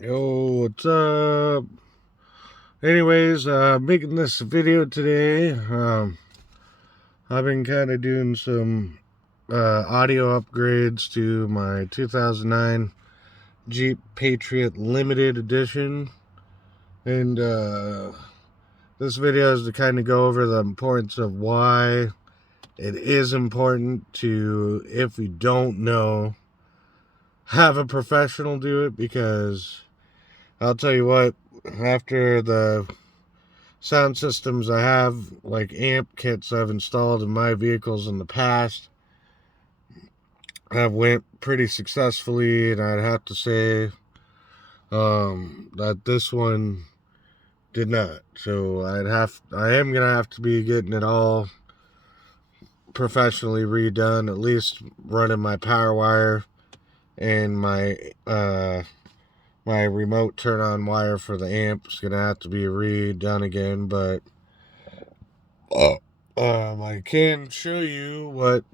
Yo, what's up? Anyways, making this video today. I've been kind of doing some audio upgrades to my 2009 Jeep Patriot Limited Edition. And this video is to kind of go over the importance of why it is important to, if you don't know, have a professional do it, because I'll tell you what, after the sound systems I have, like amp kits I've installed in my vehicles in the past, have went pretty successfully, and I'd have to say that this one did not. So I am gonna have to be getting it all professionally redone, at least running my power wire and my remote turn on wire for the amp is gonna have to be redone again. But I can show you what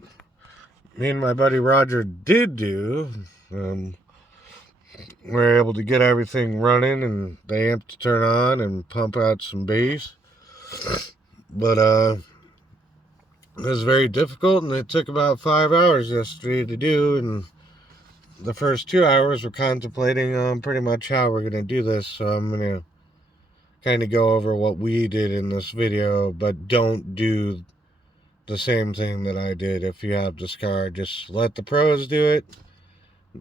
me and my buddy Roger did do. We were able to get everything running and the amp to turn on and pump out some bass. But it was very difficult, and it took about 5 hours yesterday to do. And the first 2 hours we're contemplating on pretty much how we're gonna do this. So I'm gonna kind of go over what we did in this video, but don't do the same thing that I did. If you have this car, just let the pros do it.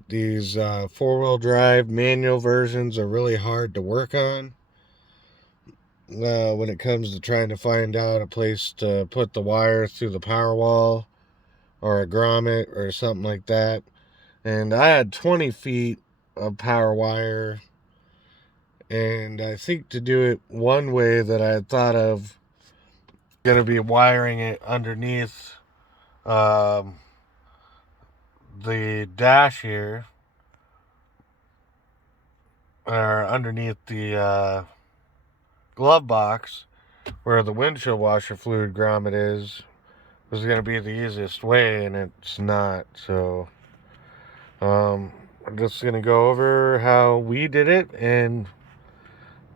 These four-wheel drive manual versions are really hard to work on when it comes to trying to find out a place to put the wire through the power wall or a grommet or something like that. And I had 20 feet of power wire, and I think to do it one way that I had thought of, going to be wiring it underneath the dash here, or underneath the glove box where the windshield washer fluid grommet is, was going to be the easiest way, and it's not. So I'm just going to go over how we did it, and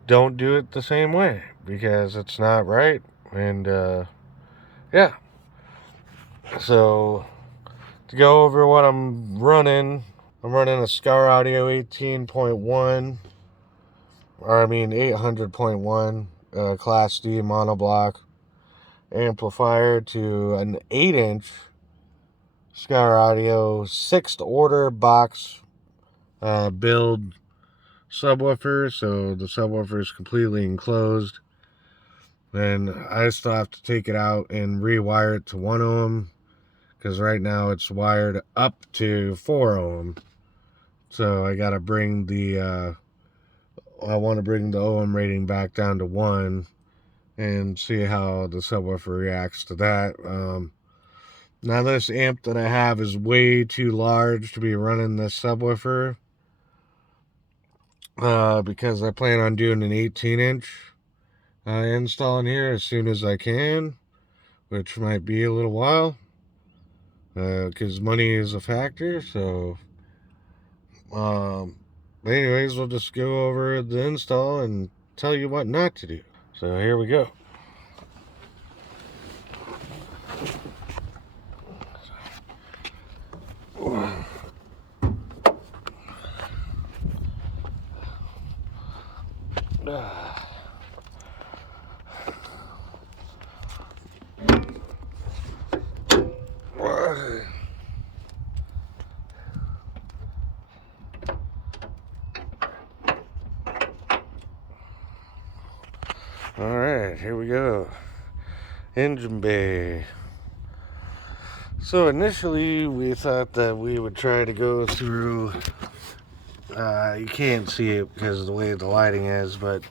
don't do it the same way, because it's not right. And yeah, so to go over what I'm running a Scar Audio 18.1, or 800.1 Class D monoblock amplifier to an 8-inch Scar Audio 6th order box build subwoofer. So the subwoofer is completely enclosed, and I still have to take it out and rewire it to 1 ohm, because right now it's wired up to 4 ohm. So I gotta bring I want to bring the ohm rating back down to 1 and see how the subwoofer reacts to that. Now this amp that I have is way too large to be running this subwoofer, because I plan on doing an 18-inch install in here as soon as I can, which might be a little while, because money is a factor. So anyways, we'll just go over the install and tell you what not to do. So here we go. Alright, here we go. Engine bay. So initially we thought that we would try to go through, you can't see it because of the way the lighting is, but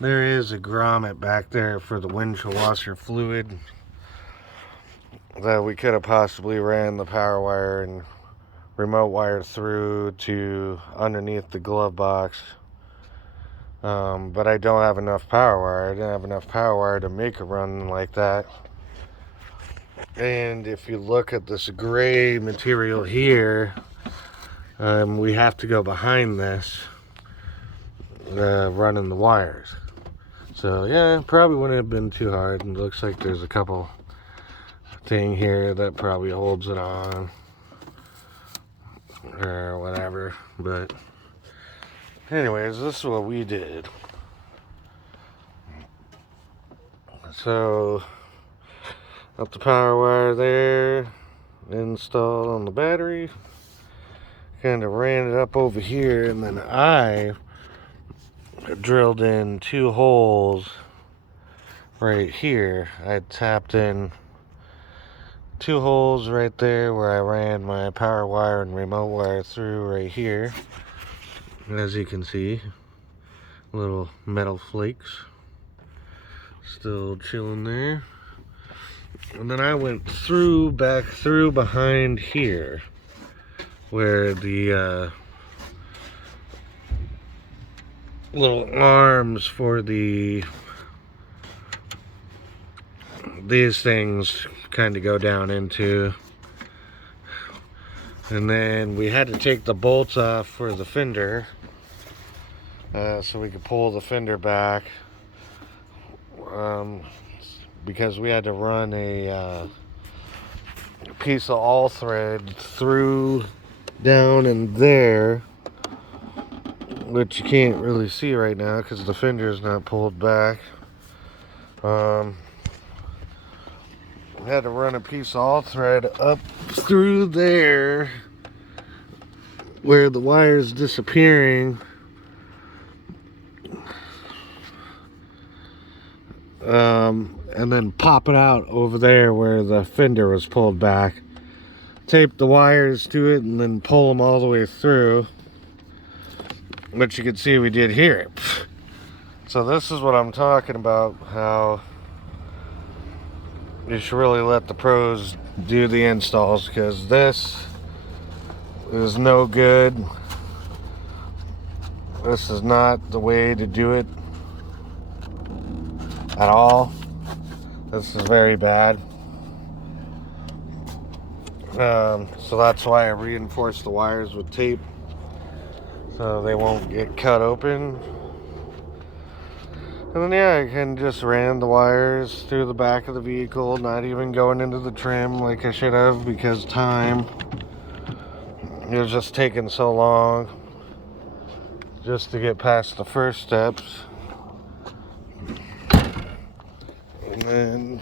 there is a grommet back there for the windshield washer fluid that we could have possibly ran the power wire and remote wire through to underneath the glove box. But I don't have enough power wire. I didn't have enough power wire to make a run like that. And if you look at this gray material here, we have to go behind this running the wires. So yeah, probably wouldn't have been too hard. And it looks like there's a couple thing here that probably holds it on or whatever. But anyways, this is what we did. So up the power wire there, installed on the battery, kind of ran it up over here, and then I drilled in 2 holes right here. I tapped in 2 holes right there where I ran my power wire and remote wire through right here. As you can see, little metal flakes still chilling there. And then I went back through behind here where the little arms for these things kind of go down into. And then we had to take the bolts off for the fender so we could pull the fender back, because we had to run a piece of all thread through down in there, which you can't really see right now because the fender is not pulled back. Had to run a piece of all thread up through there where the wire is disappearing, and then pop it out over there where the fender was pulled back, tape the wires to it, and then pull them all the way through, which you can see we did here. So this is what I'm talking about, how you should really let the pros do the installs, because this is no good. This is not the way to do it at all. This is very bad. So that's why I reinforced the wires with tape so they won't get cut open. And then yeah, I can just ran the wires through the back of the vehicle, not even going into the trim like I should have, because time. It was just taking so long just to get past the first steps. And then